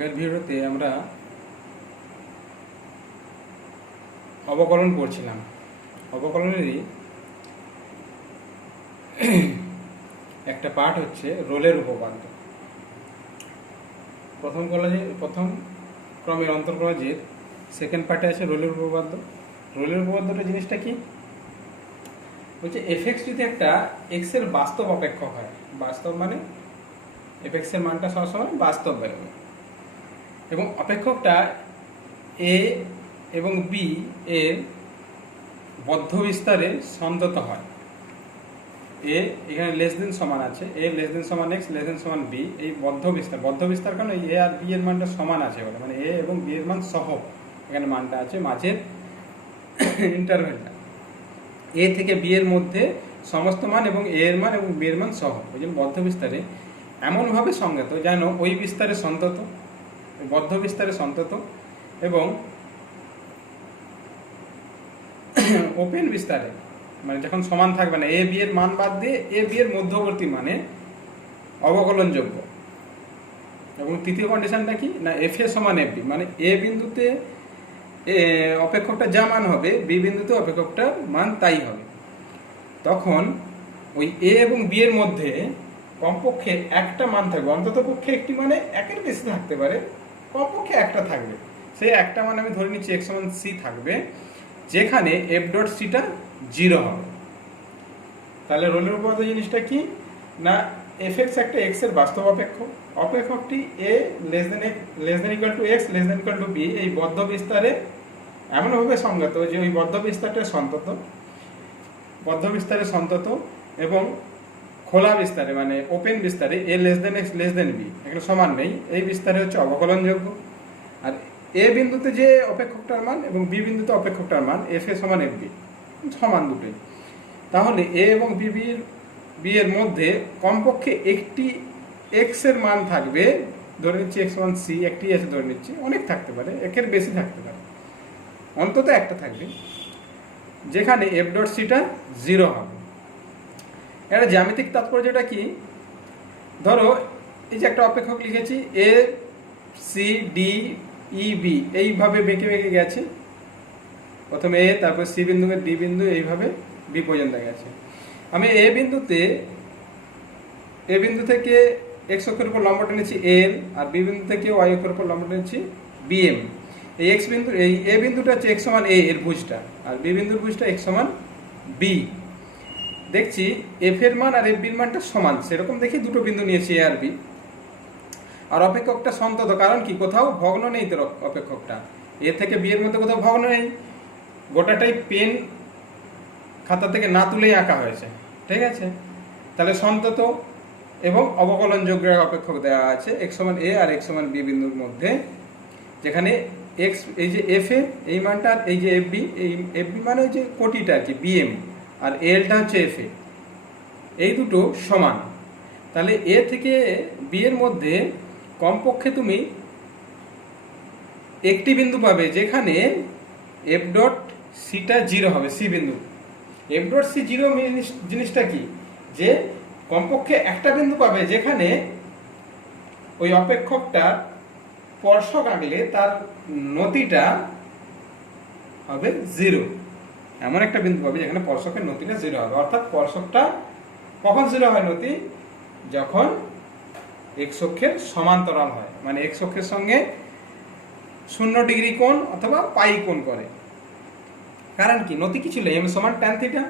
আগের ভিডিওতে আমরা অবকলন পড়ছিলাম। অবকলনেরই একটা পার্ট হচ্ছে রোলের উপপাদ্য। প্রথম ক্রমের অন্তর্কলজের সেকেন্ড পার্টে আছে রোলের উপপাদ্য। রোলের উপপাদ্যটা জিনিসটা কি বলছে, এফএক্স যদি একটা এক্স এর বাস্তব অপেক্ষক হয়, বাস্তব মানে এফএক্স এর মানটা সবসময় বাস্তব বেরোবে, এবং অপেক্ষকটা এ এবং বি এর বদ্ধ বিস্তারে সন্তত হয়। এ এখানে লেস দেন সমান আছে, এ লেস দেন সমান এক্স লেস দেন সমান বি, এই বদ্ধ বিস্তার কারণ এ আর বি এর মানটা সমান আছে বলে, মানে এ এবং বি এর মান সহ এখানে মানটা আছে, মাঝের ইন্টারভ্যালটা এ থেকে বি এর মধ্যে সমস্ত মান এবং এ এর মান এবং বি এর মান সহ, ওই জন্য বদ্ধ বিস্তারে এমনভাবে সংজ্ঞাত যেন ওই বিস্তারে সন্তত, বদ্ধ বিস্তারে সন্তত এবং ওপেন বিস্তারে, মানে যখন সমান থাকবে না, এ বি এর মান বাদ দিয়ে এ বি এর মধ্যবর্তী মানে অবকলনযোগ্য। এবং তৃতীয় কন্ডিশনটা কি না, এফ এ সমান এফ বি, মানে এ বিন্দুতে অপেক্ষকটা যা মান হবে বি বিন্দুতে অপেক্ষকটার মান তাই হবে। তখন ওই এ এবং বি এর মধ্যে কমপক্ষে একটা মান থাকবে, অন্তত পক্ষে একটি, মানে একের বেশি থাকতে পারে, কমপক্ষে একটা থাকবে। সেই একটা মান আমি ধরে নিচ্ছি এক্স সমান সি থাকবে, যেখানে এফ ডট সিটা 0 হবে। তাহলে রোলের উপপাদ্য জিনিসটা কি না, এফ এক্স একটা এক্স এর বাস্তব অপেক্ষক, অপেক্ষকটি A less than equal to X less than equal to B এই বদ্ধ বিস্তারে এমনভাবে সংজ্ঞাত যে ওই বদ্ধ বিস্তারটা সন্তত এবং খোলা বিস্তারে মানে ওপেন বিস্তারে A less than X less than B এখানে সমান নেই, এই বিস্তারে হচ্ছে অবকলনযোগ্য। আর এ বিন্দুতে যে অপেক্ষকটার মান এবং বি বিন্দুতে অপেক্ষকটার মান এফ এ সমান এফ বি সমান দুটোই। তাহলে এ এবং বি এর মধ্যে কমপক্ষে একটি এক্স এর মান থাকবে, ধরে নিচ্ছি এক্স সমান সি, একটি এসে ধরে নিচ্ছি, অনেক থাকতে পারে, একের বেশি থাকতে পারে, অন্তত একটা থাকবে, যেখানে এফ ডট সিটা 0 হবে। এটা জ্যামিতিক তাৎপর্যটা কি, ধরো এই যে একটা অপেক্ষক লিখেছি A C D E B, এইভাবে বেঁকে বেঁকে গেছে, প্রথমে এ তারপর সি বিন্দু ডি বিন্দু এইভাবে বি পর্যন্ত গেছে। আমি এ বিন্দু থেকে এক্স অক্ষের উপর লম্ব টেনেছি এল, আর বি বিন্দু থেকে ওয়াই অক্ষের উপর লম্ব টেনেছি বিএম। এই এক্স বিন্দু এই এ বিন্দুটা হচ্ছে এক্স সমান এ এর ভুজটা, আর বি বিন্দুর ভুজটা এক্স সমান বি। দেখছি এফ এর মান আর এফ বির মানটা সমান, সেরকম দেখি দুটো বিন্দু নিয়েছি এ আর বি। আর অপেক্ষকটা সন্তত, কারণ কি কোথাও ভগ্ন নেই, তো অপেক্ষকটা এ থেকে বি এর মধ্যে কোথাও ভগ্ন নেই, গোটাটাই পেন খাতা থেকে না তুলেই আঁকা হয়েছে, ঠিক আছে। তাহলে সন্তত এবং অবকলনযোগ্য অপেক্ষক দেওয়া আছে এক্স সমান এ আর এক্স সমান বি বিন্দুর মধ্যে, যেখানে এক্স এই যে এফ এ এই মানটা, আর এই যে এফ বি, এই এফ বি মানে যে কোটিটা আর কি বিএম, আর এলটা হচ্ছে এফ এ, এই দুটো সমান। তাহলে এ থেকে বি এর মধ্যে কমপক্ষে তুমি একটি বিন্দু পাবে যেখানে এফ ডট সিটা 0 হবে, সি বিন্দু। এফ ডট সি 0 জিনিসটা কি, যে কমপক্ষে একটা বিন্দু পাবে যেখানে ওই অপেক্ষকটার স্পর্শক আঁকলে তার নতিটা হবে 0, এমন একটা বিন্দু পাবে যেখানে স্পর্শকের নতিটা 0 হবে। অর্থাৎ স্পর্শকটা কখন 0 হয় নতি, যখন এক্স অক্ষের সমান্তরাল হয়, মানে এক্স অক্ষের সঙ্গে 0 ডিগ্রি কোণ অথবা পাই কোণ করে। কারণ কি, নতি কি ছিল, এম সমান ট্যান থিটা,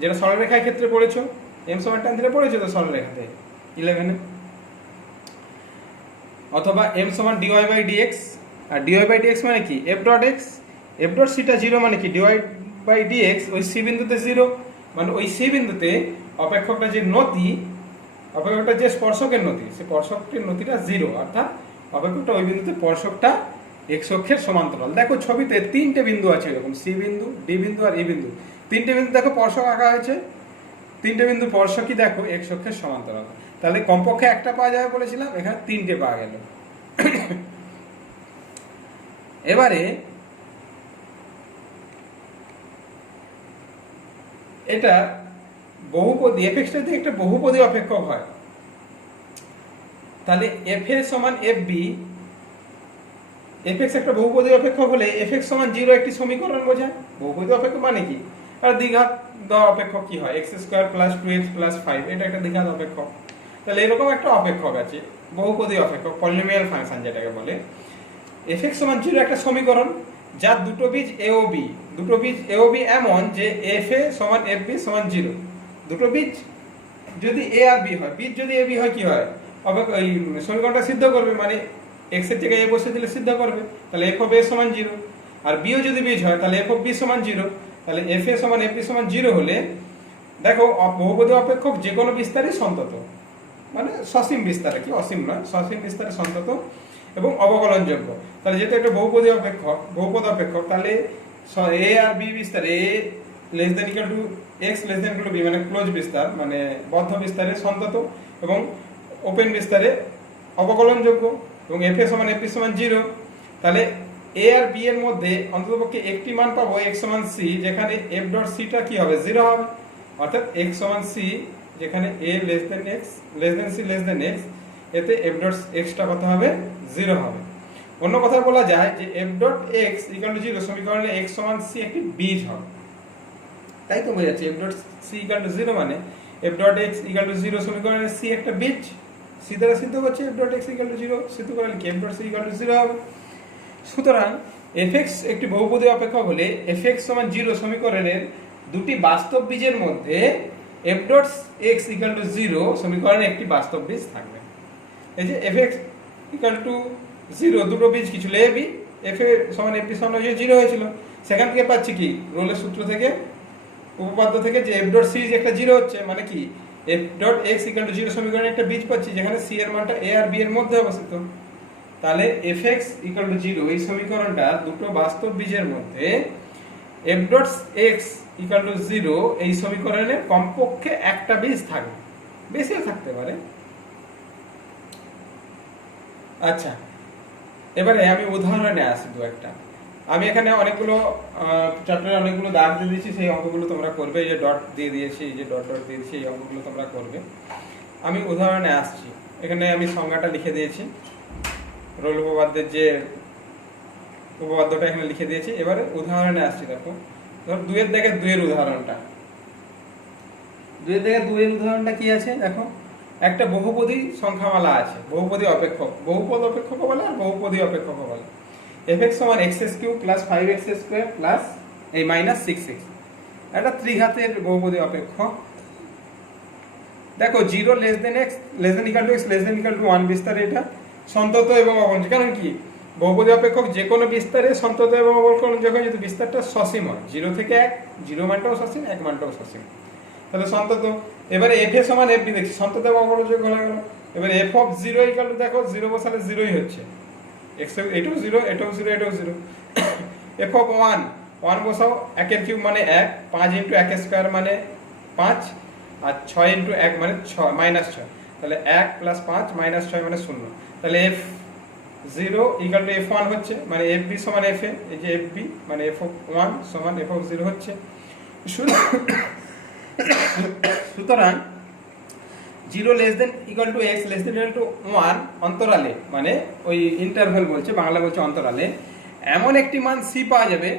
যেটা সরলরেখার ক্ষেত্রে পড়েছো, এম সমান ট্যান থিটা পড়েছো তো সরলরেখাতে 11-এ, অথবা এম সমান ডিওয়াই বাই ডিএক্স, আর ডিওয়াই বাই ডিএক্স মানে কি f dot x, f dot সিটা 0 মানে কি ডিওয়াই বাই ডিএক্স ওই সি বিন্দুতে 0, মানে ওই সি বিন্দুতে অপেক্ষকটা যে নতি, অপেক্ষকটা যে স্পর্শকের নতি, সে স্পর্শকের নতিটা 0, অর্থাৎ অপেক্ষকটা ওই বিন্দুতে স্পর্শকটা এক্স অক্ষের সমান্তরাল। দেখো ছবিতে 3টে বিন্দু আছে এরকম, সি বিন্দু ডি বিন্দু আর ই বিন্দু, 3টে বিন্দু দেখো স্পর্শক আঁকা হয়েছে, 3টে বিন্দু স্পর্শকই দেখো এক্স অক্ষের সমান্তরাল। তাহলে কমপক্ষে একটা পাওয়া যাবে বলেছিলাম, এখানে 3টে পাওয়া গেল। এবারে এটা বহুপদী, এফএক্সটা যদি একটা বহুপদী অপেক্ষক হয়, তাহলে এফ এ সমান এফ বি fx একটা বহুপদী অপেক্ষক হলে fx সমান 0 একটি সমীকরণ বোঝায়। বহুপদী অপেক্ষক মানে কি? আর দ্বিঘাত অপেক্ষক কি হয়? x square plus 2x plus 5, এটা একটা দ্বিঘাত অপেক্ষক। তাহলে এরকম একটা অপেক্ষক আছে, বহুপদী অপেক্ষক, পলিনোমিয়াল ফাংশন যেটাকে বলে। fx সমান 0 একটা সমীকরণ যার দুটো বীজ a ও b, দুটো বীজ a ও b এমন যে fa সমান fb সমান 0। দুটো বীজ যদি a আর b হয়, বীজ যদি ab হয় কি হয়? এই সমীকরণটা সিদ্ধ করবে, মানে x এর জায়গায় a বসে দিলে সিদ্ধ করবে, তাহলে f of a সমান 0। আর b ও যদি বীজ হয় তাহলে f of b সমান 0। তাহলে fa সমান fb সমান 0 হলে দেখো বহুপদী অপেক্ষক যে কোনো বিস্তারই সন্তত, মানে সসীম বিস্তার, কি অসীম না, সসীম বিস্তারে সন্তত এবং অবকলনযোগ্য। তাহলে যেহেতু একটা বহুপদী অপেক্ষক, বহুপদ অপেক্ষক, তাহলে a আর b বিস্তার, a less than equal two x less than equal two b, মানে ক্লোজ বিস্তার, মানে বদ্ধ বিস্তারে সন্তত এবং ওপেন বিস্তারে অবকলনযোগ্য, এবং fa সমান fb সমান 0। তাহলে a আর b এর মধ্যে অন্ততপক্ষে একটি মান পাবো x সমান c, যেখানে f ডট c টা কি হবে? 0 হবে। অর্থাৎ x সমান c, যেখানে a less than x less than c less than x, এতে f ডট x টা কত হবে? 0 হবে। অন্য কথা বলা যায় যে f dot x equal to 0 সমীকরণে x সমান c একটি বীজ হবে। তাই তো বোঝাচ্ছে f dot c equal to 0 মানে f dot x equal to 0 সমীকরণে c একটা বীজ। c দ্বারা সিদ্ধ করছে f dot x equal to 0, সিদ্ধ করলে কি f dot c equal to 0 হবে। সুতরাং fx একটি বহুপদী অপেক্ষক হলে fx সমান 0 সমীকরণের দুটি বাস্তব বীজের মধ্যে f dot x equal to 0 সমীকরণে একটি বাস্তব বীজ থাকবে। এই যে fx ইকুয়াল টু 0, দুটো বীজ কি ছিল? a b, f a সমান fb সমান 0 হয়েছিল। সেখান থেকে পাচ্ছি কি? রোলের সূত্র থেকে, উপপাদ্য থেকে, যে f ডট c একটা 0 হচ্ছে, মানে কি f dot x equal to 0 সমীকরণে একটা বীজ পাচ্ছি যেখানে c এর মানটা a আর b এর মধ্যে অবস্থিত। তাহলে fx ইকুয়াল টু 0 এই সমীকরণটা দুটো বাস্তব বীজের মধ্যে f dot x equal to 0 এই সমীকরণে কমপক্ষে একটা বীজ থাকবে, বেশিও থাকতে পারে। আচ্ছা, এবারে আমি উদাহরণে আসি দু একটা। আমি এখানে অনেকগুলো চ্যাপ্টারে অনেকগুলো দাগ দিয়ে দিয়েছি, সেই অঙ্কগুলো তোমরা করবে। এই যে ডট দিয়ে দিয়েছি, এই যে ডট ডট দিয়ে দিয়েছি, এই অঙ্কগুলো তোমরা করবে। আমি উদাহরণে আসছি। এখানে আমি সংজ্ঞাটা লিখে দিয়েছি, রোল উপপাদ্যের যে উপপাদ্যটা এখানে লিখে দিয়েছি। এবারে উদাহরণে আসছি। দেখো, ধর 2 এর দাগে 2 এর উদাহরণটা, 2 এর দাগে 2 এর উদাহরণটা কি আছে? দেখো, একটা বহুপদী সংখ্যামালা আছে, বহুপদী অপেক্ষক, বহুপদ অপেক্ষক বলে আর বহুপদী অপেক্ষক বলে। fx সমান x³ প্লাস 5x² প্লাস এই মাইনাস 6x, একটা ত্রিঘাতের বহুপদী অপেক্ষক। দেখো 0 লেস দেন x less than equal two x less than equal two 1 বিস্তারে এটা সন্তত এবং অবকলনযোগ্য। কারণ কি? বহুপদী অপেক্ষক যে কোনো বিস্তারে সন্তত এবং অবকলনযোগ্য যদি বিস্তারটা সসীম হয়, 0 থেকে 1, 0 মানটাও সসীম, 1 মানটাও সসীম, তাহলে সন্তত। এবারে f a সমান fb দেখছি, সন্তত এবং অবকলনযোগ্য হয়ে গেল। এবারে f অফ 0 ইকুয়াল টু, দেখো 0 বসালে 0ই হচ্ছে, x এটাও 0, এটাও 0, এটাও 0। f অফ 1 বসাও, 1 এর কিউব মানে 1, 5 ইনটু 1 স্কয়ার মানে 5, আর 6 ইনটু 1 মানে 6 মাইনাস 6, তাহলে 1 প্লাস 5 মাইনাস 6 মানে 0। তাহলে f0 ইকুয়াল টু f1 হচ্ছে, মানে fb সমান fa, এই যে fb মানে f অফ 1 সমান f অফ 0 হচ্ছে। সুতরাং 0 less than equal two x less than equal two 1 অন্তরালে, মানে ওই ইন্টারভ্যাল বলছে, বাংলা বলছে অন্তরালে, এমন একটি মান c পাওয়া যাবে।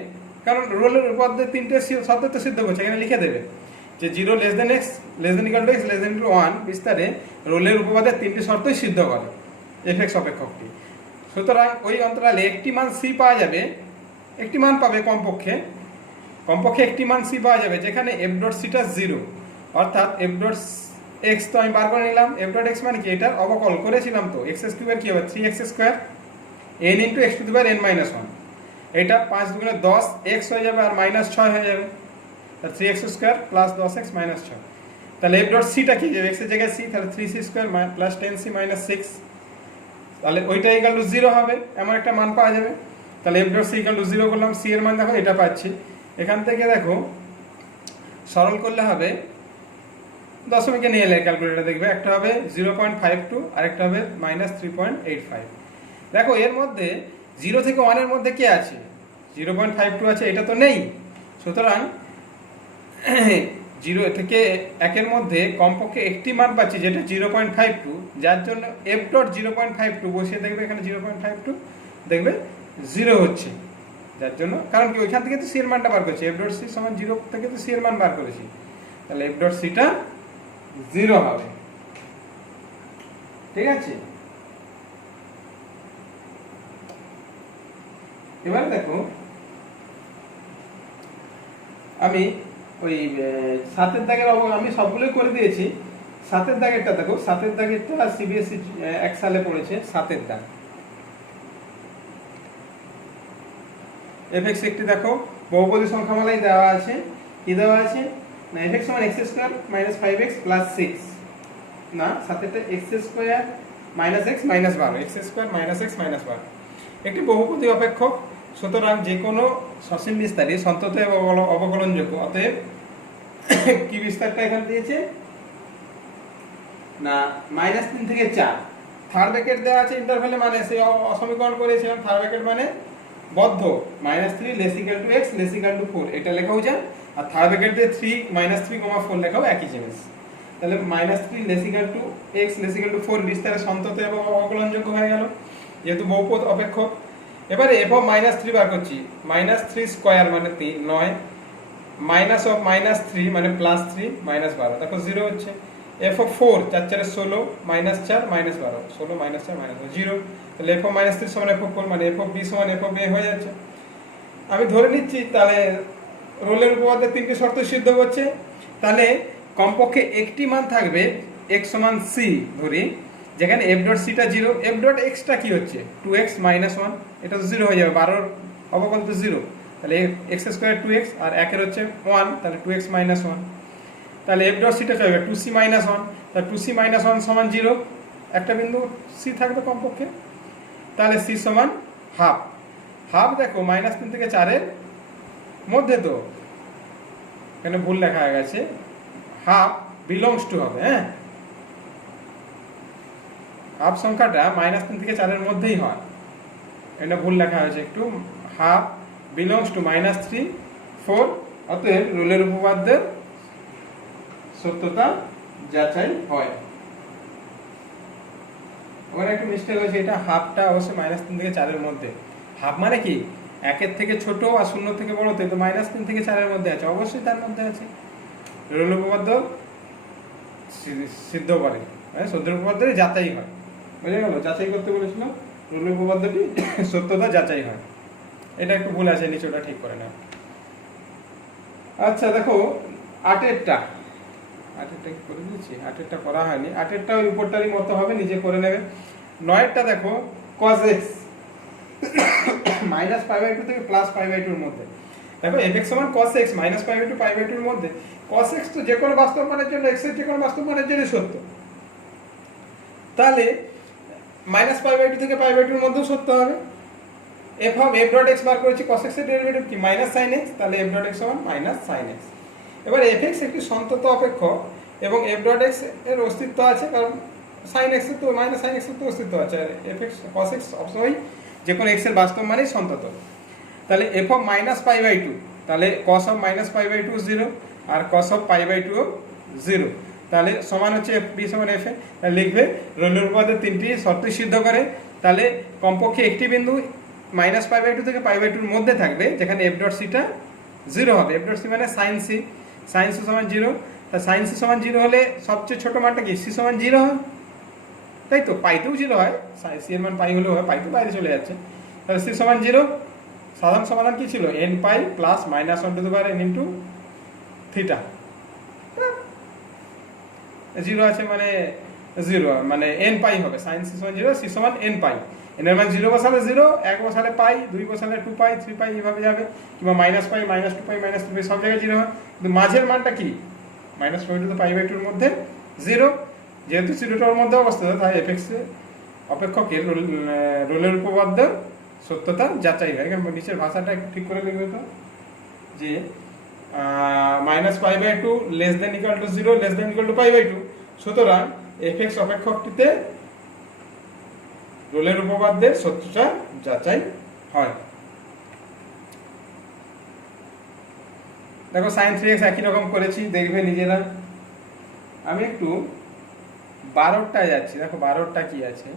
কারণ রোলের উপপাদ্যে 3টে শব্দ তো সিদ্ধ করছে, এখানে লিখে দেবে যে 0 লেস দেন x less than equal two x less than equal two 1 বিস্তারে রোলের উপপাদ্যে 3টি শর্তই সিদ্ধ করে fx অপেক্ষকটি। সুতরাং ওই অন্তরালে একটি মান c পাওয়া যাবে, একটি মান পাবে কমপক্ষে একটি মান c পাওয়া যাবে যেখানে f ডট c টা 0, অর্থাৎ f ডট x তো আমি বার করে নিলাম, f ডট x মানে কি? এটার অবকল করেছিলাম তো, x³ এর কি হবে? 3x² n into x to the power n minus 1, এটা 5 দুগুণে 10 x হয়ে যাবে আর মাইনাস 6 হয়ে যাবে, তাহলে 3x² প্লাস 10x মাইনাস 6। তাহলে f ডট c টা কি যাবে? x এর জায়গায় c, তাহলে 3c² প্লাস 10c মাইনাস 6, তাহলে ওইটা ইকুয়াল টু 0 হবে, এমন একটা মান পাওয়া যাবে। তাহলে f dot c equal to 0 করলাম, c এর মান দেখো এটা পাচ্ছি। এখান থেকে দেখো সরল করলে হবে, দশমিকে নিয়ে এলে ক্যালকুলেটর দেখবে, একটা হবে 0.52 আর একটা হবে -3.85। দেখো এর মধ্যে 0 থেকে 1 এর মধ্যে কি আছে? 0.52 আছে, এটা তো নেই। সুতরাং 0 থেকে 1 এর মধ্যে কমপক্ষে একটি মান পাচ্ছি যেটা 0.52, যার জন্য f ডট 0.52 বসিয়ে দেখবে, এখানে 0.52 দেখবে জিরো হচ্ছে, যার জন্য কারণ কি ওইখান থেকে তো সি এর মানটা বার করেছি, এফ ডট সি সমান জিরো থেকে তো সি এর মান বার করেছি, তাহলে এফ ডট সিটা জিরো হবে। ঠিক আছে, এবারে দেখো আমি ওই 7 দাগের আমি সবগুলোই করে দিয়েছি। 7 দাগেরটা দেখো, 7 দাগেরটা সিবিএসই 1 সালে পড়েছে। 7 দাগ এফএক্স একটি দেখো বহুপদী সংখ্যামালাই দেওয়া আছে। কি দেওয়া আছে না, এফএক্স সমান x square minus 5x plus 6, না 7টা x square minus x minus 12, x square minus x minus 12 একটি বহুপদী অপেক্ষক। সুতরাং যে কোনো সসীম বিস্তারই সন্তত এবং অবকলনযোগ্য। অতএব কি বিস্তারটা এখানে দিয়েছে না -3 থেকে 4, থার্ড ব্র্যাকেট দেওয়া আছে ইন্টারভ্যালে, মানে সেই সমীকরণ করেছিলাম থার্ড ব্র্যাকেট মানে বদ্ধ, -3 less equal to x less equal to 4 এটা লেখাও যায়, আর থার্ড ব্র্যাকেট দিয়ে 3 -3, 4 লেখাও একই জিনিস। তাহলে -3 less equal to x less equal to 4 বিস্তারে সন্তত এবং অবকলনযোগ্য হয়ে গেল যেহেতু বহুপদ অপেক্ষক। এবারে f অফ -3 বার করছি, -3 স্কয়ার মানে 9, মাইনাস অফ -3 মানে +3 -12, দেখো 0 হচ্ছে। f of 4 4 4 16 -4 -12, 16 -4 -12 0। তাহলে f অফ -3 সমান f অফ 4 মানে f অফ b সমান f অফ a হয়ে যাচ্ছে। আমি ধরে নিচ্ছি তাহলে রোলের উপপাদ্যের তিনটি শর্ত সিদ্ধ করছে, তাহলে কমপক্ষে একটি মান থাকবে x সমান c ধরি, যেখানে f ডট c টা 0, f ডট x টা কি হচ্ছে 2x - 1, এটা তো 0 হয়ে যাবে, 12 অবকলন তো 0, তাহলে x স্কয়ার 2x আর 1 এর হচ্ছে 1, তাহলে 2x - 1, তাহলে f ডট c টা হবে 2c - 1, তাহলে 2c - 1 সমান 0, একটা বিন্দু c থাকবে কমপক্ষে, তাহলে c সমান হাফ। হাফ দেখো -3 থেকে 4 এর মধ্যে, তো এখানে ভুল লেখা হয়ে গেছে, হাফ বিলংস টু হবে, হ্যাঁ হাফ সংখ্যাটা -3 থেকে 4 এর মধ্যেই হয়, এটা ভুল লেখা হয়েছে একটু, হাফ বিলংস টু -3 4, অতএব রোলের উপপাদ্যের সত্যতা যাচাই হয়। ওখানে একটু মিস্টেক হয়েছে, এটা হাফটা অবশ্যই -3 থেকে 4 এর মধ্যে। হাফ মানে কি 1 এর থেকে ছোট আর 0 থেকে বড়, তো -3 থেকে 4 এর মধ্যে আছে, অবশ্যই তার মধ্যে আছে। রোলের উপপাদ্য সিদ্ধ করে, মানে সত্যের উপপাদ্যের যাচাই হয়, বুঝে গেল? যাচাই করতে বলেছিলাম, রোলের উপপাদ্যটি সত্যতা যাচাই হয়। এটা একটু ভুল আছে, নিচে ওটা ঠিক করে নাও। আচ্ছা দেখো 8এরটা কি করে দিয়েছি, 8এরটা করা হয়নি, 8এরটা ওই উপরটারই মতো হবে, নিজে করে নেবে। 9এরটা দেখো cos x -π/2 থেকে +π/2 এর মধ্যে, দেখো fx সমান cos x -π/2 π/2 এর মধ্যে। cos x তো যে কোনো বাস্তব মানের জন্য, x এর যে কোনো বাস্তব মানের জন্য সত্য, তাহলে -π/2 থেকে π/2 এর মধ্যেও সত্য হবে। f ডট x বার করেছি, cos x এর ডেরিভেটিভ কি -sin x, তাহলে f ডট x সমান -sin x। এবার fx একটি সন্তত অপেক্ষক এবং f ডট x এর অস্তিত্ব আছে, কারণ sin x এর তো -sin x এর তো অস্তিত্ব আছে, আর fx cos x সবসময় যে কোনো x এর বাস্তব মানেই সন্তত। তাহলে f অফ -π/2, তাহলে cos অফ -π/2 0 আর cos অফ π/2 0, তাহলে সমান হচ্ছে b সমান f এ। তাহলে লিখবে রোলের উপপাদ্যের তিনটি শর্ত সিদ্ধ করে, তাহলে কমপক্ষে একটি বিন্দু -π/2 থেকে π/2 এর মধ্যে থাকবে, যেখানে f ডট c টা 0 হবে। f ডট c মানে sin c, sin c সমান 0, তা sin c সমান 0 হলে সবচেয়ে ছোট মানটা কি c সমান 0 হয়, তাই তো পাইতেও 0 হয়, c এর মান পাই হলেও হয়, পাই তো বাইরে চলে যাচ্ছে, তাহলে c সমান 0। সাধারণ সমাধান কি ছিল n pi plus -1 to the power n into theta, 0 আছে মানে 0, মানে n পাই হবে, sin c সমান 0, c সমান n পাই, n এর মান 0 বসালে 0, 1 বসালে পাই, 2 বসালে 2 পাই, 3 পাই, এইভাবে যাবে, কিংবা -π, -2 পাই, -2 পাই, সব জায়গায় 0 হয়, কিন্তু মাঝের মানটা কি -π টু π/2 এর মধ্যে 0, যেহেতু 0টার মধ্যে অবস্থিত, তাই fx অপেক্ষকের রোলের উপপাদ্য সত্যতা যাচাই হয়। এখানে নিচের ভাষাটা একটু ঠিক করে লিখবে তো, যে -π/2 less than equal to 0 less than equal to π/2, সুতরাং fx অপেক্ষকটিতে রোলের উপপাদ্যের সত্যতা যাচাই হয়। দেখো sin 3x একই রকম করেছি, দেখবে নিজেরা। আমি একটু 12টায় যাচ্ছি, দেখো 12টা কি আছে,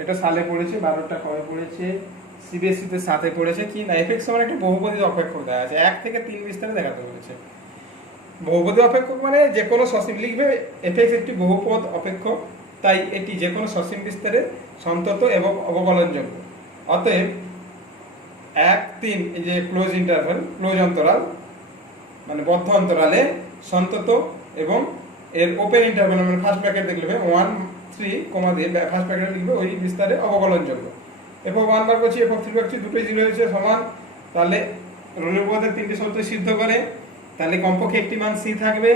এটা সালে পড়েছে, 12টা কবে পড়েছে, সিবিএসসি তে 7-এ পড়েছে কি না, এফএক্স সমান একটা বহুপদী অপেক্ষক দেওয়া আছে, 1 থেকে 3 বিস্তারে দেখাতে বলেছে। বহুপদী অপেক্ষক মানে যে কোনো সসীম লিখবে, এফএক্স একটি বহুপদ অপেক্ষক, তাই এটি যে কোনো সসীম বিস্তারে সন্তত এবং অবকলনযোগ্য। অতএব 1, 3 এই যে ক্লোজ ইন্টারভাল, ক্লোজ অন্তরাল মানে বদ্ধ অন্তরালে সন্তত এবং এর ওপেন ইন্টারভাল মানে ফার্স্ট ব্র্যাকেট লিখবে 1, 3 কমা দিয়ে ফার্স্ট ব্র্যাকেট লিখবে ওই বিস্তারে অবকলনযোগ্য। f(1) বার করছি, f(3) বার করছি, দুটোই 0 হয়েছে সমান, তাহলে রোলের উপপাদ্যের 3টি শর্ত সিদ্ধ করে, তাহলে কমপক্ষে একটি মান c থাকবে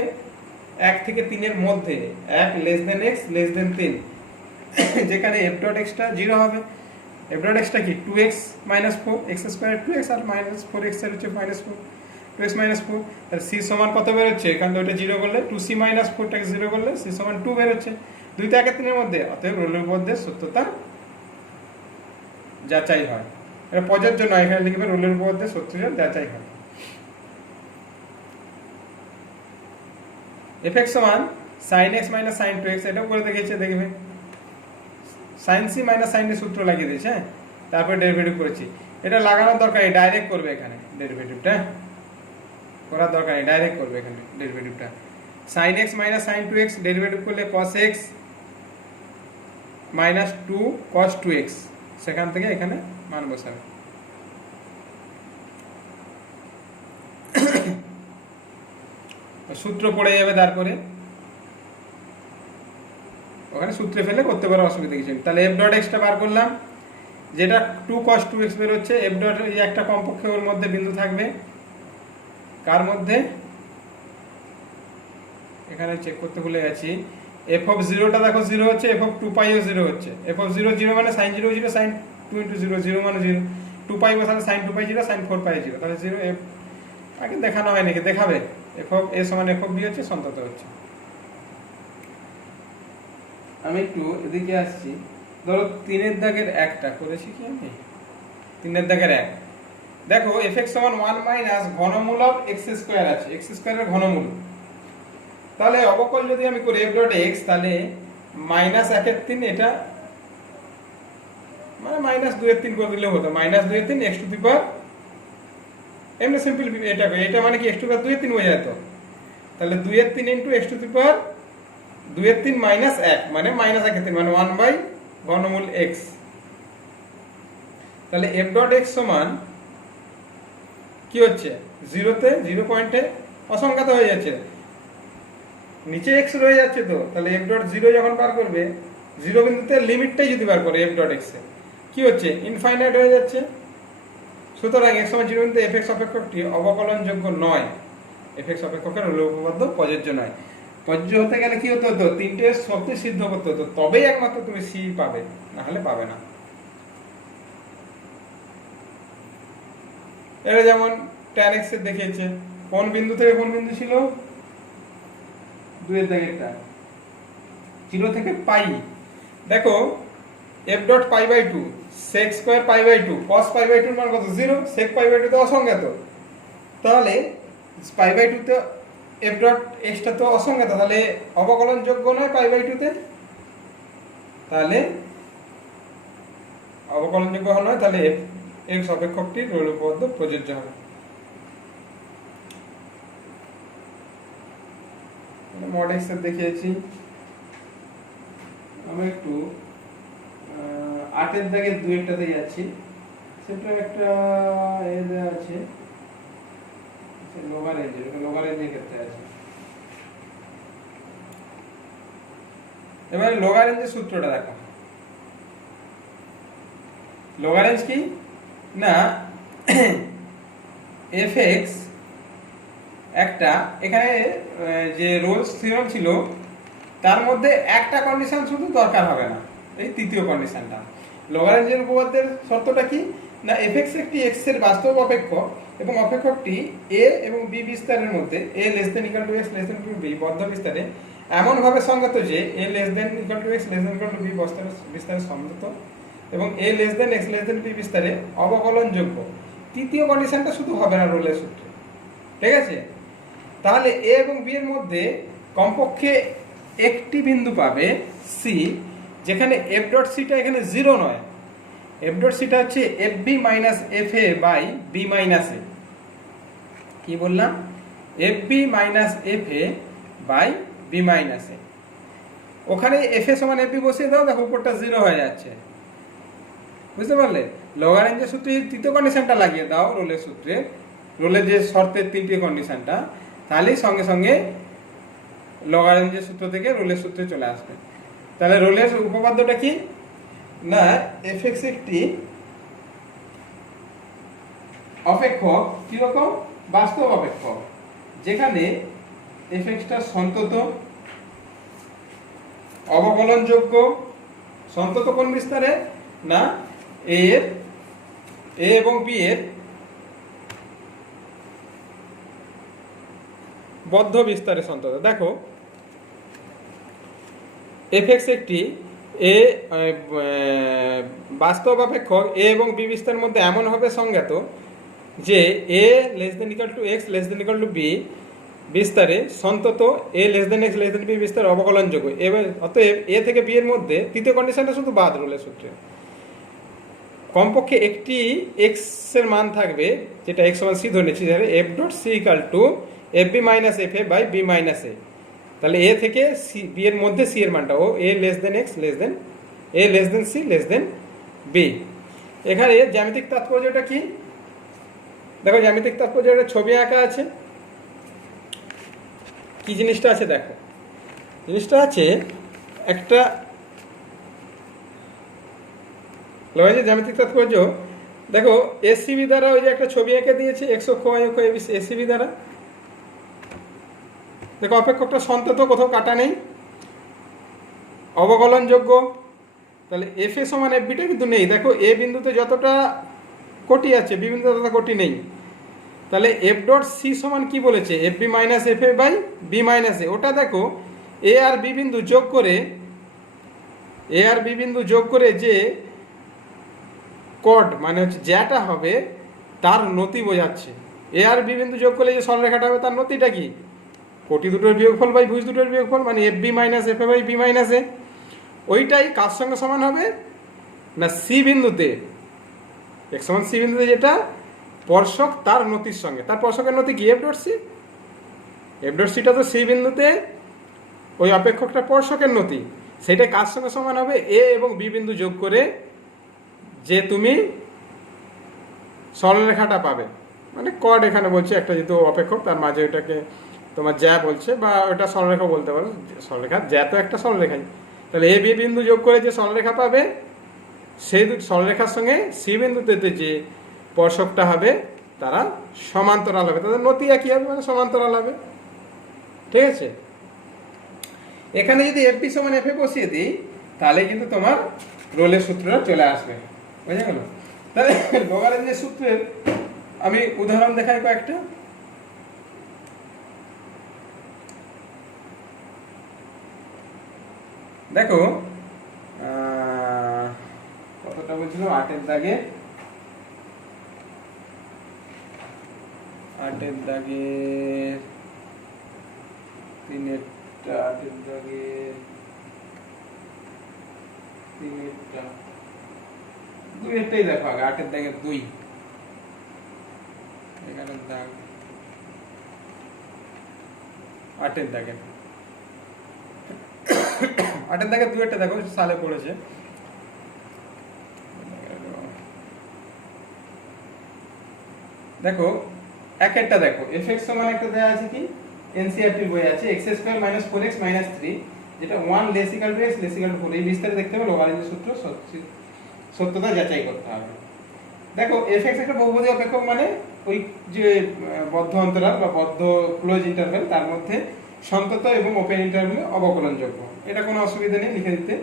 1 থেকে 3 এর মধ্যে, 1 x < 3, যেখানে f ডট x টা 0 হবে। f ডট x টা কি 2x - 4, x স্কয়ার 2x আর -4x এর হচ্ছে -4, 2x - 4, তাহলে c সমান কত বের হচ্ছে, এখান থেকে ওটা 0 করলে 2c - 4 টাকে 0 করলে c সমান 2 বের হচ্ছে, 2 থেকে 1 এর মধ্যে। অতএব রোলের উপপাদ্যের সত্যতা যাচাই হয়। এটা প্রযোজ্য নয়, এখানে লিখবে রোলের উপপাদ্যের সত্যতা যাচাই হয়। fx সমান sin x - sin 2x, এটাও করে দেখিয়েছে, দেখবে sin c - sin d সূত্র লাগিয়ে দিয়েছে, হ্যাঁ, তারপর ডেরিভেটিভ করেছি। এটা লাগানোর দরকার নেই, ডাইরেক্ট করবে এখানে ডেরিভেটিভটা, করার দরকার নেই, ডাইরেক্ট করবে এখানে ডেরিভেটিভটা। sin x - sin 2x derivative করলে cos x - 2 cos 2x, সেখান থেকে এখানে মান বসাবে। সূত্র পড়ে যাবে, তারপরে ওখানে সূত্রে ফেলে করতে পারো, অসুবিধা কিছু নেই। তাহলে f ডট x টা বার করলাম, যেটা 2 cos 2x বের হচ্ছে। f ডট এই একটা কমপক্ষে ওর মধ্যে বিন্দু থাকবে, কার মধ্যে, এখানে চেক করতে ভুলে গেছি, f অফ 0 টা দেখো 0 হচ্ছে, f অফ 2π ও 0 হচ্ছে। f অফ 0 0 মানে sin 0 0, sin 2 * 0 0 মানে 0, 2π বসালে sin 2π 0, sin 4π 0, তাহলে 0। f আগে দেখানো হয় নাকি, দেখাবে, f অফ a সমান f অফ b হচ্ছে, সন্তত হচ্ছে। আমি একটু এদিকে আসছি, ধরো 3 এর দাগের 1টা করেছি কি আমি, 3 এর দাগের 1, দেখো fx সমান 1 মাইনাস ঘনমূল অফ x স্কয়ার আছে, x স্কয়ারের ঘনমূল। তাহলে অবকল যদি আমি করি f ডট x, তাহলে -1/3, এটা মানে -2/3 করে দিলে হতো, -2/3 x টু দি পাওয়ার, এমনি সিম্পল এটা মানে কি x টু দি পাওয়ার 2/3 হয়ে যেত, তাহলে 2/3 ইনটু x টু দি পাওয়ার 2/3 - 1 মানে -1/3 মানে 1 বাই ঘনমূল x। তাহলে f ডট x সমান কি হচ্ছে, 0 তে 0 পয়েন্টে অসংখ্যাত হয়ে যাচ্ছে, নিচে x রয়ে যাচ্ছে, তো তাহলে f ডট 0 যখন বার করবে, 0 বিন্দুতে লিমিটটাই যদি বার করে f ডট x এ কি হচ্ছে, ইনফাইনাইট হয়ে যাচ্ছে। সুতরাং x সমান 0 বিন্দুতে fx অপেক্ষকটি অবকলনযোগ্য নয়, fx অপেক্ষকের রোলের উপপাদ্য প্রযোজ্য নয়। প্রযোজ্য হতে গেলে কি হতে হতো, 3টে শর্ত সিদ্ধ করতে হতো, তবেই একমাত্র তুমি c পাবে, না হলে পাবে না। এটা যেমন tan x এর দেখিয়েছে, কোন বিন্দু থেকে কোন বিন্দু ছিল, 2 এর দাগেরটা, 0 থেকে পাই, দেখো f dot pi by 2, sec square pi by 2, cos pi by 2 এর মান কত, 0, sec পাই বাই 2 তো অসংজ্ঞাত, তাহলে পাই বাই 2 তে f ডট x টা তো অসংজ্ঞাত, তাহলে অবকলনযোগ্য নয় পাই বাই 2 তে, তাহলে অবকলনযোগ্য নয়, তাহলে x অপেক্ষকটির রোল উপপাদ্য প্রযোজ্য হবে। মড x এর দেখিয়েছি, আমরা একটু 8 এর দাগে 2 একটাতে যাচ্ছি, সেটা একটা এ দেওয়া আছে, লোগার রেঞ্জের ক্ষেত্রে আছে। এবারে লোগার রেঞ্জের সূত্রটা দেখো, লোগার রেঞ্জ কি না, fx একটা, এখানে যে রোলস থিওরেম ছিল তার মধ্যে একটা কন্ডিশন শুধু দরকার হবে না, এই তৃতীয় কন্ডিশনটা। লগারেঞ্জের উপপাদ্যের শর্তটা কি না, fx একটি x এর বাস্তব অপেক্ষক এবং অপেক্ষকটি a এবং b বিস্তারের মধ্যে a < x b বদ্ধ বিস্তারে এমন ভাবে সংগত যে a < x b বিস্তারের সংগত এবং a < x b বিস্তারে অবকলনযোগ্য। তৃতীয় কন্ডিশনটা শুধু হবে না রোলের সূত্রে, ঠিক আছে? তাহলে a এবং b এর মধ্যে কমপক্ষে একটি বিন্দু পাবে c, যেখানে এফ ডট সিটা এখানে জিরো নয়, এফ ডট সিটা হচ্ছে F B minus F A by B minus A. কি বললাম? F B minus F A by B minus A. ওখানে এফ এ সমান এফ বি বসিয়ে দাও, দেখো উপরটা জিরো হয়ে যাচ্ছে। বুঝতে পারলে? লগারেঞ্জের সূত্রে তৃতীয় কন্ডিশনটা লাগিয়ে দাও রোলের সূত্রে, রোলের যে শর্তের তিনটি কন্ডিশনটা, তাহলেই সঙ্গে সঙ্গে লগারেঞ্জের সূত্র থেকে রোলের সূত্রে চলে আসবে। তাহলে রোলের উপপাদ্যটা কি না, এফ এক্স একটি অপেক্ষক, কিরকম? বাস্তব অপেক্ষক, যেখানে এফ এক্সটা সন্তত, অবকলনযোগ্য। সন্তত কোন বিস্তারে? না, এ এবং বি এর বদ্ধ বিস্তারে সন্তত। দেখো এফ এক্স একটি বাস্তব অপেক্ষক এ এবং বি বিস্তারের মধ্যে এমন হবে সংজ্ঞাত যে A less than equal to X less than equal to B বিস্তারে সন্তত A less than X less than B বিস্তারে অবকলনযোগ্য। এবার অতএব এ থেকে বি এর মধ্যে তৃতীয় কন্ডিশনটা শুধু বাদ রোলের সূত্রে, কমপক্ষে একটি এক্স এর মান থাকবে, যেটা এক্স সমান সি ধরে নিচ্ছি, F dot C equal to F B minus F A by B minus A. তাহলে এ থেকে সি বি এর মধ্যে সি এর মানটা, ও A less than X less than A less than C less than B. এখানে জ্যামিতিক তাৎপর্যটা কি? দেখো জ্যামিতিক তাৎপর্য, একটা ছবি আঁকা আছে। কি জিনিসটা আছে? দেখো জিনিসটা আছে একটা জ্যামিতিক তাৎপর্য। দেখো এসিবি দ্বারা ওই যে একটা ছবি এঁকে দিয়েছে, এক্স অক্ষ ওয়াই অক্ষ এসিবি দ্বারা। দেখো অপেক্ষকটা সন্তত, কোথাও কাটা নেই, অবকলনযোগ্য। তাহলে এফ এ সমান এফ বিটা কিন্তু নেই। দেখো এ বিন্দুতে যতটা কোটি আছে, বি বিন্দুতে ততটা কোটি নেই। তাহলে এফ ডট সি সমান কি বলেছে? F B minus F A by B minus A. ওটা দেখো এ আর বি বিন্দু যোগ করে, এ আর বি বিন্দু যোগ করে যে কড মানে হচ্ছে যেটা হবে তার নতি বোঝাচ্ছে। এ আর বি বিন্দু যোগ করলে যে সরলরেখাটা হবে তার নতিটা কি? কোটি দুটোর বিয়োগফল বাই ভুজ দুটোর বিয়োগফল, মানে F B minus F A by B minus A. ওইটাই কার সঙ্গে সমান হবে না, সি বিন্দুতে, এক্স সমান সি বিন্দুতে যেটা স্পর্শক তার নতির সঙ্গে। তার স্পর্শকের নতি কি? F dot c. F dot সিটা তো সি বিন্দুতে ওই অপেক্ষকটা স্পর্শকের নতি, সেটা কার সঙ্গে সমান হবে? এ এবং বি বিন্দু যোগ করে যে তুমি সরলরেখাটা পাবে, মানে কড এখানে বলছে একটা, যেহেতু অপেক্ষক তার মাঝে ওইটাকে তোমার জ্যা বলছে, বা ওটা সরলরেখা বলতে পারো। সরলরেখা জ্যা তো একটা সরলরেখাই। তাহলে এ বি বিন্দু যোগ করে যে সরলরেখা পাবে, সেই সরলরেখার সঙ্গে সি বিন্দুতে যে স্পর্শকটা হবে তারা সমান্তরাল হবে, তাদের নতি একই হবে, মানে সমান্তরাল হবে। ঠিক আছে? এখানে যদি এফ বি সমান এফ এ বসিয়ে দিই, তাহলে কিন্তু তোমার রোলের সূত্রটা চলে আসবে। বুঝে গেল? তাহলে লগারিদমের সূত্রের আমি উদাহরণ দেখাই কয়েকটা। দেখো কতটা বলছিলাম, 8 দাগে, 8 দাগে 3 8 দাগে 3 2 এটাই দেখো আগে, 8 দাগে 2, এখানে দাগ 8 দাগে, 8 দাগে 2 একটা দেখো সালে পড়েছে। দেখো এক একটা দেখো, fx সমান একটা দেয়া আছে কি, এনসিইআরটি বই আছে, x² - 4x - 3, যেটা 1 less equal to x less equal to 4। এই বিস্তারে দেখতে হবে লগারিদমের সূত্র সত্যতা যাচাই করতে হবে। দেখো fx একটা বহুপদী অপেক্ষক, মানে ওই যে বদ্ধ অন্তরাল বা বদ্ধ ক্লোজ ইন্টারভ্যাল তার মধ্যে সন্তত এবং ওপেন ইন্টারভ্যালে অবকলনযোগ্য। এটা কোনো অসুবিধা নেই লিখে দিতে।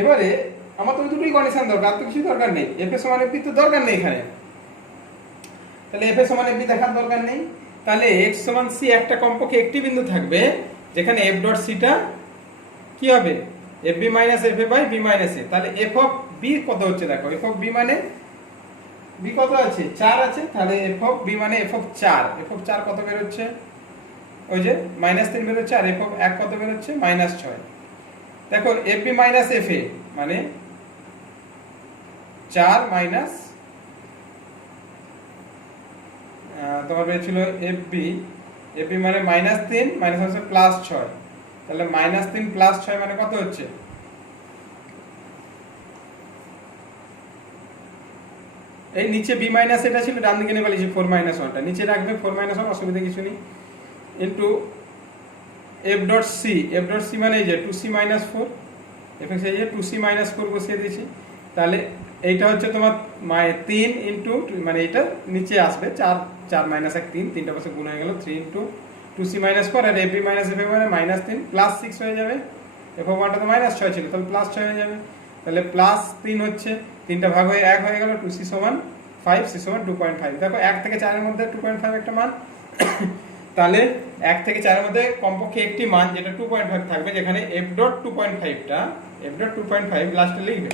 এবারে আমার তো দুটোই কন্ডিশন দরকার, আর তো কিছু দরকার নেই। f সমান f তো দরকার নেই এখানে, তাহলে f সমান f দেখার দরকার নেই। তাহলে x সমান c একটা কমপক্ষে একটি বিন্দু থাকবে যেখানে f ডট c টা কি হবে? fb minus fa by b minus a। তাহলে f অফ b কত হচ্ছে দেখো, f অফ b মানে b কত আছে? 4 আছে। তাহলে f অফ b মানে f অফ 4, f অফ 4 কত বের হচ্ছে? ওই যে -3 বের হচ্ছে। আর f অফ 1 কত বের হচ্ছে? -6। দেখো f B minus F a মানে 4 মাইনাস তোমার বেরিয়েছিল এফ বি মানে -3 মাইনাস হচ্ছে +6, তাহলে -3 +6 মানে কত হচ্ছে? এই নিচে বি মাইনাস এটা ছিল, ডান দিকে নেবে 4 - 1টা নিচে রাখবে, 4 - 1 অসুবিধা কিছু নেই, ইনটু এফ ডট সি মানে এই যে 2c - 4, এফএক্স এই যে 2c - 4 বসিয়ে দিয়েছি। তাহলে এইটা হচ্ছে তোমার 3 ইনটু মানে এটা নিচে আসবে 4 4 - 1 3, তিনটা পাশে গুণ হয়ে গেল 3 ইনটু 2c - 4 আর এফ বি মাইনাস এফ মানে -3 +6 হয়ে যাবে, এফ ওয়ানটা তো -6 ছিল তাহলে +6 হয়ে যাবে, তাহলে +3 হচ্ছে, তিনটা ভাগ হয়ে 1 হয়ে গেল, 2c = 5, c = 2.5। দেখো 1 থেকে 4 এর মধ্যে 2.5 একটা মান, তাহলে 1 থেকে 4 এর মধ্যে কমপক্ষে একটি মান যেটা 2.5 থাকবে, যেখানে f ডট 2.5টা f ডট 2.5 লাস্টে লিখবে,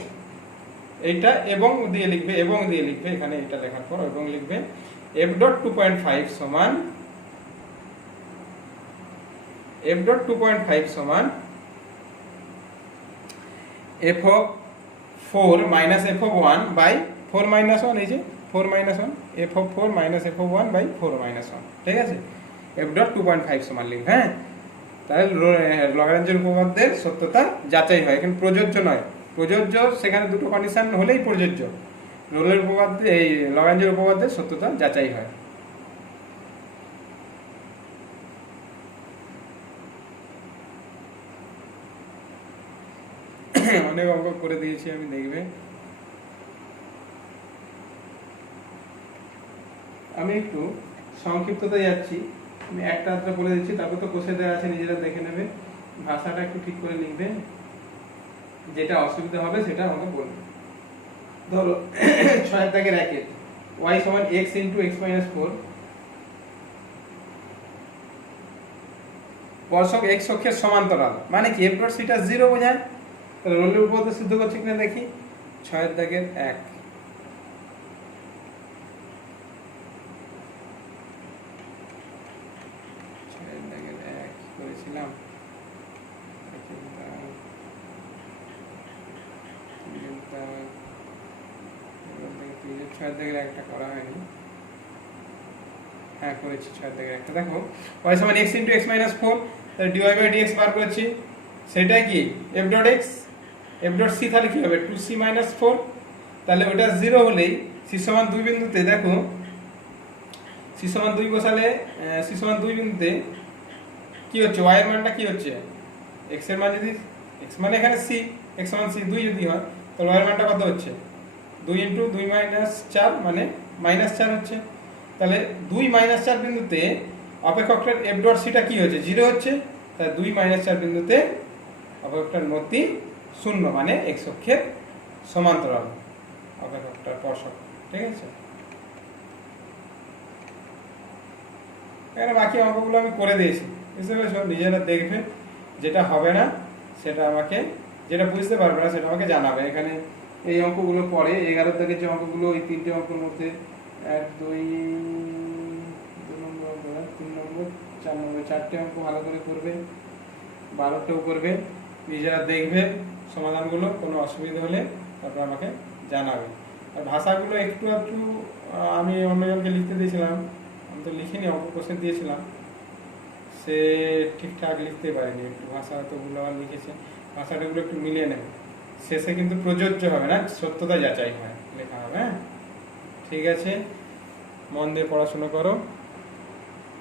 এইটা এবং দিয়ে লিখবে, এখানে এটা লেখার পর এবং লিখবে f ডট 2.5 সমান f ডট 2.5 সমান f of 4 minus f of 1 by 4 minus 1, এই যে 4 minus 1, f of 4 minus f of 1 by 4 minus 1, ঠিক আছে, f ডট 2.5 সমান লিখবে। হ্যাঁ, তাহলে লগারিদমের উপপাদ্যের সত্যতা যাচাই হয়, এখানে প্রযোজ্য নয়, প্রযোজ্য সেখানে দুটো কন্ডিশন হলেই প্রযোজ্য, রোলের উপপাদ্যে এই লগারিদমের উপপাদ্যের সত্যতা যাচাই হয়। অনেক অঙ্ক করে দিয়েছি আমি, দেখবে আমি একটু সংক্ষিপ্ততে যাচ্ছি, আমি একটা আধটা বলে দিচ্ছি, তারপর তো কষে দেওয়া আছে, নিজেরা দেখে নেবে, ভাষাটা একটু ঠিক করে লিখবে, যেটা অসুবিধা হবে সেটা আমাকে বলবে। ধরো 6 দাগের 1 y সমান x ইনটু x মাইনাস 4, স্পর্শক x অক্ষের সমান্তরাল, মানে কি f ডট সিটা 0 বোঝায়, তাহলে রোলের উপপাদ্য সিদ্ধ করছে কিনা দেখি। 6 দাগের 1 করেছিলাম, 6 দাগের 1টা করা হয়নি, হ্যাঁ করেছি 6 দাগের 1টা। দেখো y সমান x ইনটু x মাইনাস 4, তাহলে dy বাই dx বার করেছি, সেটা কি f dot x, f dot c তাহলে কি হবে 2c মাইনাস 4, তাহলে ওটা 0 হলেই c সমান 2 বিন্দুতে, দেখো c সমান 2 বসালে c সমান 2 বিন্দুতে কি হচ্ছে, y এর মানটা কি হচ্ছে, x এর মান যদি x মানে এখানে c, x সমান c 2 যদি হয়, তাহলে y এর মানটা কত হচ্ছে 2 ইনটু 2 মাইনাস 4 মানে -4 হচ্ছে, তাহলে 2 -4 বিন্দুতে অপেক্ষকটার f ডট c টা কি হচ্ছে 0 হচ্ছে, তাহলে 2 -4 বিন্দুতে অপেক্ষকটার নতি 0 মানে x অক্ষের সমান্তরাল অপেক্ষকটার স্পর্শক, ঠিক আছে। এখানে বাকি অঙ্কগুলো আমি করে দিয়েছি, বুঝতে পেরেছো, নিজেরা দেখবে, যেটা হবে না সেটা আমাকে, যেটা বুঝতে পারবে না সেটা আমাকে জানাবে। এখানে এই অঙ্কগুলো পরে 11 থেকে যে অঙ্কগুলো, এই তিনটে অঙ্কের মধ্যে 1 2 নম্বর 3 নম্বর 4 নম্বর 4টে অঙ্ক ভালো করে করবে, 12টেও করবে, নিজেরা দেখবে সমাধানগুলো, কোনো অসুবিধা হলে তারপর আমাকে জানাবে। আর ভাষাগুলো একটু একটু আমি অন্যজনকে লিখতে দিয়েছিলাম, আমি তো লিখিনি, অঙ্ক কোশ্চেন দিয়েছিলাম, সে ঠিকঠাক লিখতে পারেনি, একটু ভাষা তো ভুলভাল লিখেছে, ভাষাটাগুলো একটু মিলিয়ে নেবে, শেষে কিন্তু প্রযোজ্য হবে না, সত্যতা যাচাই হয় লেখা হবে। হ্যাঁ, ঠিক আছে, মন দিয়ে পড়াশোনা করো।